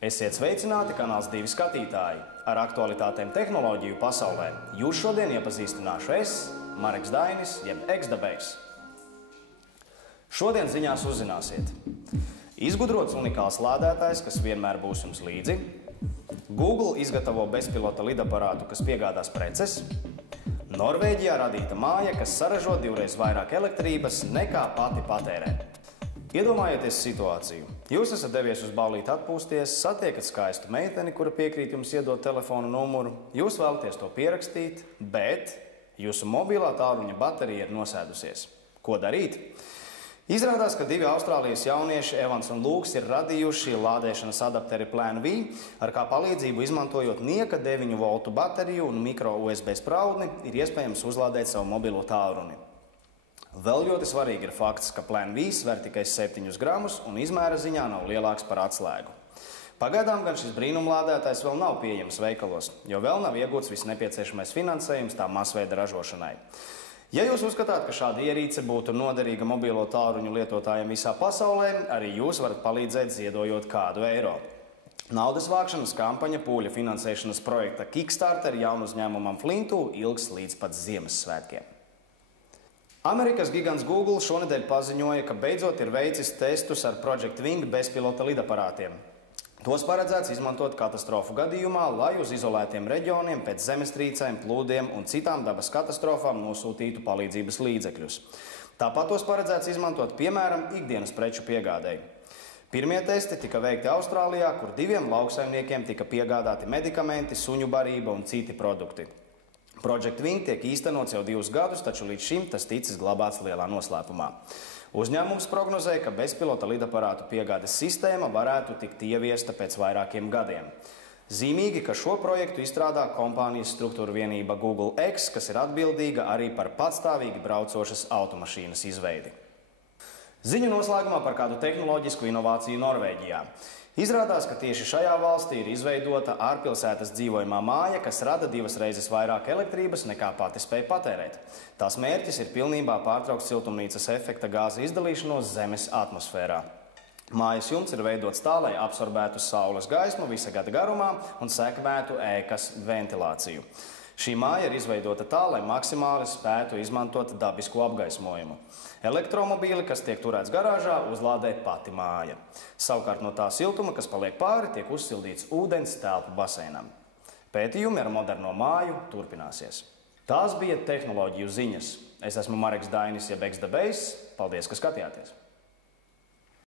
Esiet sveicināti kanāls 2 skatītāji! Ar aktualitātēm tehnoloģiju pasaulē jūs šodien iepazīstināšu es, Mareks Dainis, jeb Eksdabejs. Šodien ziņās uzzināsiet: izgudrots unikāls lādētājs, kas vienmēr būs jums līdzi, Google izgatavo bezpilota lidaparātu, kas piegādās preces, Norvēģijā radīta māja, kas saražo 2x vairāk elektrības nekā pati patērē. Iedomājieties situāciju. Jūs esat devies uz ballīti atpūsties, satiekat skaistu meiteni, kura piekrīt jums iedot telefona numuru, jūs vēlaties to pierakstīt, bet jūsu mobilā tālruņa baterija ir nosēdusies. Ko darīt? Izrādās, ka 2 Austrālijas jaunieši, Evans un Lūks, ir radījuši lādēšanas adapteri Plan V, ar kā palīdzību izmantojot nieka 9 voltu bateriju un mikro USB spraudni, ir iespējams uzlādēt savu mobilo tālruni. Vēl ļoti svarīgi ir fakts, ka Plan V sver tikai 7 gramus un izmēra ziņā nav lielāks par atslēgu. Pagaidām gan šis brīnumlādētājs vēl nav pieejams veikalos, jo vēl nav iegūts viss nepieciešamais finansējums tā masveida ražošanai. Ja jūs uzskatāt, ka šāda ierīce būtu noderīga mobilo tālruņu lietotājiem visā pasaulē, arī jūs varat palīdzēt ziedojot kādu eiro. Naudas vākšanas kampaņa pūļa finansēšanas projekta Kickstarter jaunu uzņēmumam Flintu ilgs līdz pat Ziemassvētkiem. Amerikas gigants Google šonedēļ paziņoja, ka beidzot ir veicis testus ar Project Wing bezpilota lidaparātiem. Tos paredzēts izmantot katastrofu gadījumā, lai uz izolētiem reģioniem pēc zemestrīcēm, plūdiem un citām dabas katastrofām nosūtītu palīdzības līdzekļus. Tāpat tos paredzēts izmantot, piemēram, ikdienas preču piegādēji. Pirmie testi tika veikti Austrālijā, kur 2 lauksaimniekiem tika piegādāti medikamenti, suņu barība un citi produkti. Project Wing tiek īstenots jau 2 gadus, taču līdz šim tas ticis glabāts lielā noslēpumā. Uzņēmums prognozēja, ka bezpilota lidaparātu piegādes sistēma varētu tikt ieviesta pēc vairākiem gadiem. Zīmīgi, ka šo projektu izstrādā kompānijas struktūra vienība Google X, kas ir atbildīga arī par patstāvīgi braucošas automašīnas izveidi. Ziņu noslēgumā par kādu tehnoloģisku inovāciju Norvēģijā. Izrādās, ka tieši šajā valstī ir izveidota ārpilsētas dzīvojamā māja, kas rada 2 reizes vairāk elektrības nekā pati spēj patērēt. Tās mērķis ir pilnībā pārtraukt siltumnīcas efekta gāzu izdalīšanos Zemes atmosfērā. Mājas jumts ir veidots tā, lai absorbētu saules gaismu visa gada garumā un sekmētu ēkas ventilāciju. Šī māja ir izveidota tā, lai maksimāli spētu izmantot dabisku apgaismojumu. Elektromobīli, kas tiek turēts garāžā, uzlādē pati māja. Savukārt no tā siltuma, kas paliek pāri, tiek uzsildīts ūdens telpu baseinam. Pētījumi ar moderno māju turpināsies. Tās bija tehnoloģiju ziņas. Es esmu Mareks Dainis, jeb Eksdabejs. Paldies, ka skatījāties!